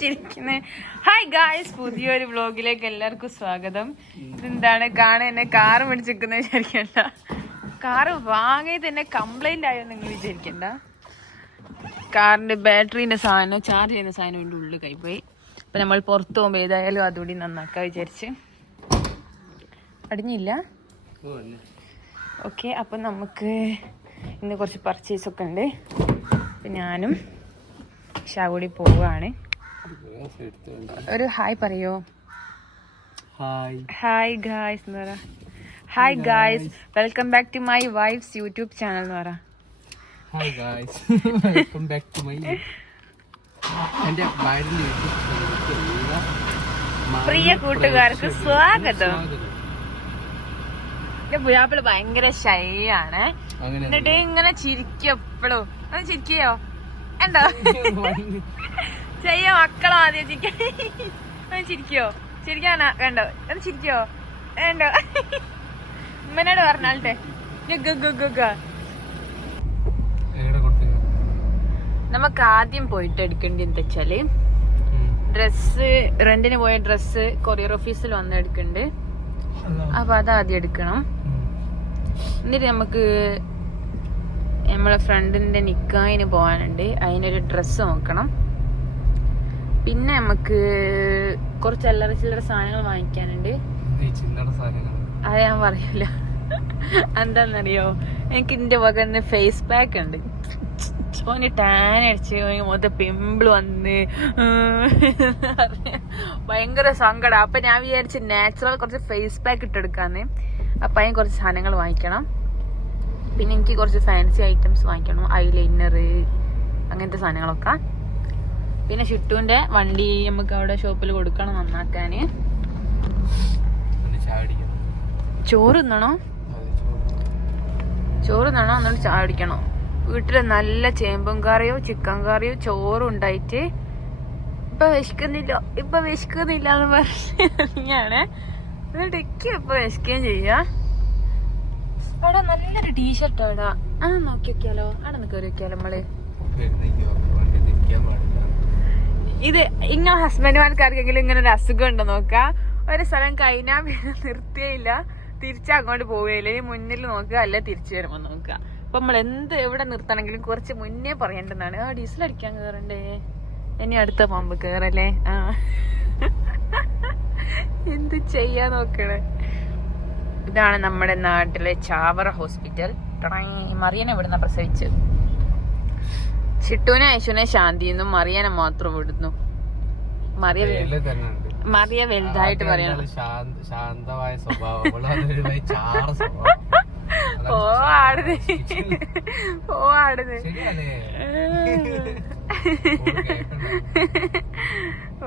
ചിരിക്കുന്നേ. Hi guys, പുതിയൊരു വ്ലോഗിലേക്ക് എല്ലാവർക്കും സ്വാഗതം. ഇതെന്താണ് കാണുന്നെ കാറ് പിടിച്ചിരിക്കുന്ന വിചാരിക്കണ്ട. കാറ് വാങ്ങി തന്നെ കംപ്ലൈന്റ് ആയോ നിങ്ങൾ വിചാരിക്കണ്ട. കാറിന്റെ ബാറ്ററിന്റെ സാധനം ചാർജ് ചെയ്യുന്ന സാധനം എൻ്റെ ഉള്ളിൽ കൈപ്പോയി. അപ്പൊ നമ്മൾ പുറത്തു പോകുമ്പോ ഏതായാലും അതുകൂടി നന്നാക്കാൻ വിചാരിച്ച്. അടിഞ്ഞില്ല. ഓക്കെ, അപ്പം നമുക്ക് ഇന്ന് കുറച്ച് പർച്ചേസ് ഒക്കെ ഉണ്ട്. അപ്പം ഞാനും ഷാകൂടി പോവുകയാണ്. ഒരു ഹായ് പറയോ? ഹായ് ഗായ്സ് എന്ന് പറ. Hi guys, welcome back to my wife's YouTube channel എന്ന് പറ. Hi guys, welcome back to my എൻ്റെ പ്രിയ കൂട്ടുകാർക്ക് സ്വാഗതം. പുയാപ്പിള് ഭയങ്കര ഷൈ ആണ്. എന്നിട്ട് ഇങ്ങനെ ചിരിക്കും എപ്പോഴും. ഒന്ന് ചിരിക്കയോ? ഉണ്ടോ ചെയ്യ മക്കളോ ആദ്യം ചിരിക്കാൻ? ചിരിക്കോ? ചിരിക്കാനാ വേണ്ടോ? ഒന്ന് ചിരിക്കോ? വേണ്ടോ? ഉമ്മനോട് പറഞ്ഞാട്ടെ. നമുക്ക് ആദ്യം പോയിട്ട് എടുക്കേണ്ടി എന്താ വെച്ചാല് ഡ്രസ്സ്, റെന്റിന് പോയ ഡ്രസ്സ് കൊറിയർ ഓഫീസിൽ വന്ന് എടുക്കണ്ട്. അപ്പൊ അത് ആദ്യം എടുക്കണം. എന്നിട്ട് നമുക്ക് നമ്മളെ ഫ്രണ്ടിന്റെ നിക്കാഹിന് പോകാനുണ്ട്, അതിനൊരു ഡ്രസ്സ് നോക്കണം. പിന്നെ നമുക്ക് കുറച്ച് അല്ലറ ചില്ലറ സാധനങ്ങൾ വാങ്ങിക്കാനുണ്ട്. അത് ഞാൻ പറയില്ല. എന്താന്നറിയോ, എനിക്ക് ഇതിന്റെ വക ഫേസ് പാക്ക് ഉണ്ട്. ഓന് ടാൻ അടിച്ച് മൊത്തം പിമ്പിൾ വന്ന് ഭയങ്കര സങ്കടം. അപ്പൊ ഞാൻ വിചാരിച്ച് നാച്ചുറൽ കുറച്ച് ഫേസ് പാക്ക് ഇട്ടെടുക്കാന്ന്. അപ്പൊ അതിന് കുറച്ച് സാധനങ്ങൾ വാങ്ങിക്കണം. പിന്നെ എനിക്ക് കുറച്ച് ഫാൻസി ഐറ്റംസ് വാങ്ങിക്കണം, ഐലൈനർ അങ്ങനത്തെ സാധനങ്ങളൊക്കെ. പിന്നെ ഷിട്ടുവിന്റെ വണ്ടി നമുക്ക് അവിടെ ഷോപ്പിൽ കൊടുക്കണം നന്നാക്കാന്. ചോറ് തിന്നണോ? എന്നിട്ട് ചായ കുടിക്കണോ? വീട്ടില് നല്ല ചേമ്പും കറിയോ ചിക്കൻ കറിയോ ചോറും ഉണ്ടായിട്ട് ഇപ്പൊ വിശക്കുന്നില്ല എന്ന് പറഞ്ഞാണ്. എന്നിട്ട് ഇപ്പൊ വിശക്കുകയും ചെയ്യാ. അവിടെ നല്ലൊരു ടീഷർട്ട് അവിടെ നോക്കി വെക്കാലോ. അവിടെ കയറി വെക്കാലോ നമ്മള്. ഇത് ഇങ്ങനെ ഹസ്ബൻഡ്മാർക്കാർക്കെങ്കിലും ഇങ്ങനെ ഒരു അസുഖം ഉണ്ടോ നോക്കാം. ഒരു സ്ഥലം കഴിഞ്ഞാൽ പിന്നെ നിർത്തിയില്ല, തിരിച്ചങ്ങോട്ട് പോവുകയില്ല. മുന്നിൽ നോക്കുക, അല്ലെ തിരിച്ചു വരുമ്പോ നോക്കുക. അപ്പൊ നമ്മൾ എവിടെ നിർത്തണമെങ്കിലും കുറച്ച് മുന്നേ പറയേണ്ടതാണ്. ഡീസൽ അടിക്കാൻ കയറണ്ടേ, ഇനി അടുത്ത പമ്പ് കയറല്ലേ. എന്ത് ചെയ്യാൻ നോക്കണേ. ഇതാണ് നമ്മുടെ നാട്ടിലെ ചാവറ ഹോസ്പിറ്റൽ. മറിയനെ ഇവിടുന്ന പ്രസവിച്ചത്. ചിട്ടുവിനെ ഐശുവിനെ ശാന്തിന്നും മറിയനെ മാത്രം വിടുന്നു. മറിയ വലുതായിട്ട് പറയണം. ശാന്തമായ സ്വഭാവം.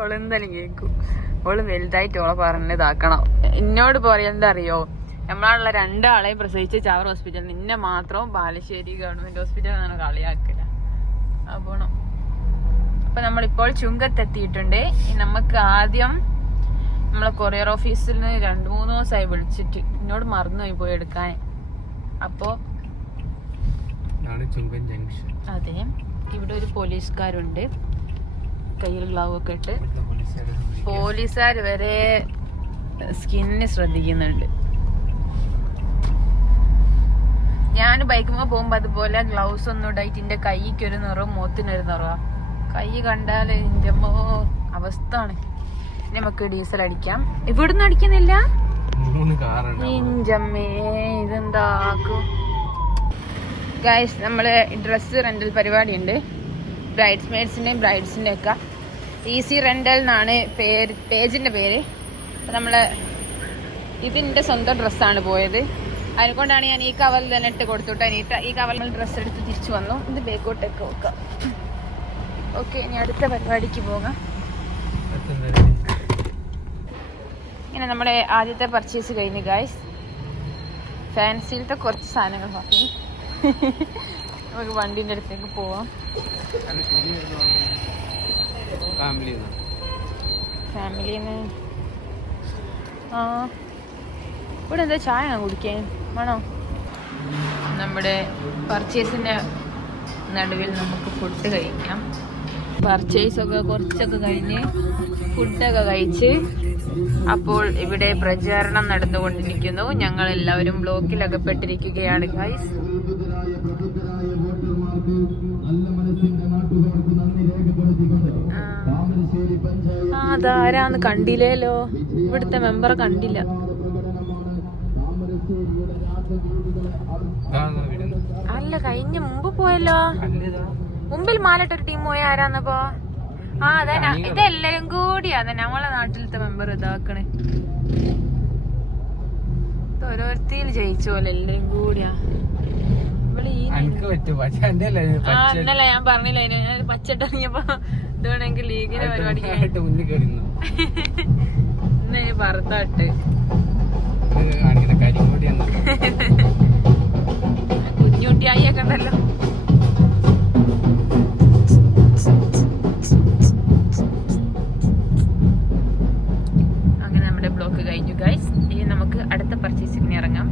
ഓളെന്തായാലും കേക്കും. ഓള് വലുതായിട്ട് ഓളെ പറഞ്ഞതാക്കണം. എന്നോട് പറയുന്നത് അറിയോ, നമ്മളാളുള്ള രണ്ടാളെയും പ്രസവിച്ച് ചാവർ ഹോസ്പിറ്റൽ, നിന്നെ മാത്രം ബാലുശ്ശേരി ഗവൺമെന്റ് ഹോസ്പിറ്റൽ എന്നാണ് കളിയാക്കില്ല. പോണം. അപ്പൊ നമ്മളിപ്പോൾ ചുങ്കത്തെത്തിയിട്ടുണ്ട്. നമുക്ക് ആദ്യം നമ്മളെ കൊറിയർ ഓഫീസിൽ നിന്ന് 2-3 ദിവസമായി വിളിച്ചിട്ട് എന്നോട് മറന്നുപോയി പോയി എടുക്കാൻ. അപ്പോ അതെ, ഇവിടെ ഒരു പോലീസുകാരുണ്ട്, കയ്യിൽ ഗ്ലൗ ഒക്കെ ഇട്ട്. പോലീസുകാർ വരെ സ്കിന്നിന് ശ്രദ്ധിക്കുന്നുണ്ട്. ഞാൻ ബൈക്കുമ്പോ പോകുമ്പോ അതുപോലെ ഗ്ലൗസ് ഒന്നും ഇടായിട്ട് എന്റെ കൈക്കൊരു നിറവും മുഖത്തിനൊരു നിറവാ. കൈ കണ്ടാല് എന്റെ അവസ്ഥ ആണ്. നമുക്ക് ഡീസൽ അടിക്കാം. ഇവിടുന്ന് അടിക്കുന്നില്ല. ഇതെന്താക്കും ഗൈസ്, നമ്മള് ഡ്രസ് റെന്റൽ പരിപാടി ഉണ്ട്. ബ്രൈഡ്സ്മെയ്ഡ്സിന്റെയും ബ്രൈഡ്സിന്റെ ഒക്കെ ഈസി റെന്റൽ എന്നാണ് പേജിന്റെ പേര്. നമ്മള് ഇതിന്റെ സ്വന്തം ഡ്രസ്സാണ് പോയത്. അതിനെക്കൊണ്ടാണ് ഞാൻ ഈ കവറിൽ തന്നെ ഇട്ട് കൊടുത്തുട്ട്. അനീറ്റ ഈ കവറിൽ ഡ്രസ്സ് എടുത്ത് തിരിച്ചു വന്നു. ഇത് ബേക്കോട്ടൊക്കെ വെക്കാം. ഓക്കെ, ഇനി അടുത്ത പരിപാടിക്ക് പോകാം. ഇങ്ങനെ നമ്മുടെ ആദ്യത്തെ പർച്ചേസ് കഴിഞ്ഞു ഗൈസ്. ഫാൻസിയിലത്തെ കുറച്ച് സാധനങ്ങൾ നോക്കി നമുക്ക് വണ്ടീൻ്റെ അടുത്തേക്ക് പോവാം. ഫാമിലിന്ന് ഇവിടെ എന്താ ചായ കുടിക്കാൻ വേണോ? നമ്മുടെ പർച്ചേസിന്റെ നടുവിൽ നമുക്ക് ഫുഡ് കഴിക്കാം. പർച്ചേസ് ഒക്കെ കുറച്ചൊക്കെ കഴിഞ്ഞ് ഫുഡൊക്കെ കഴിച്ച് അപ്പോൾ ഇവിടെ പ്രചാരണം നടന്നുകൊണ്ടിരിക്കുന്നു. ഞങ്ങൾ എല്ലാവരും ബ്ലോക്കിൽ അകപ്പെട്ടിരിക്കുകയാണ് ഗൈസ്. അതാരാന്ന് കണ്ടില്ലേലോ, ഇവിടുത്തെ മെമ്പറെ കണ്ടില്ല. അല്ല കഴിഞ്ഞ മുമ്പ് പോയല്ലോ, മുമ്പിൽ മാലിട്ടൊരു ടീം പോയ ആരാന്നപ്പോ. ആ അതെ, ഇതെല്ലാരും കൂടിയാ നമ്മളെ നാട്ടിലത്തെ മെമ്പർ ഇതാക്കണേ. ഓരോരുത്തിയിൽ ജയിച്ച പോലെ എല്ലാരും കൂടിയാ. ഇന്നലെ ഞാൻ പറഞ്ഞില്ല അതിന്, ഞാൻ പച്ചട്ടിറങ്ങിയപ്പോ ഇതാണെങ്കിൽ ലീഗിന്റെ പരിപാടി ഇന്ന് ഭർത്താട്ട് കുഞ്ഞുട്ടിയായി ഒക്കെ ഉണ്ടല്ലോ. അങ്ങനെ നമ്മുടെ ബ്ലോക്ക് കഴിഞ്ഞു ഗൈസ്. ഇനി നമുക്ക് അടുത്ത പർച്ചേസിങ്ങിന് ഇറങ്ങാം.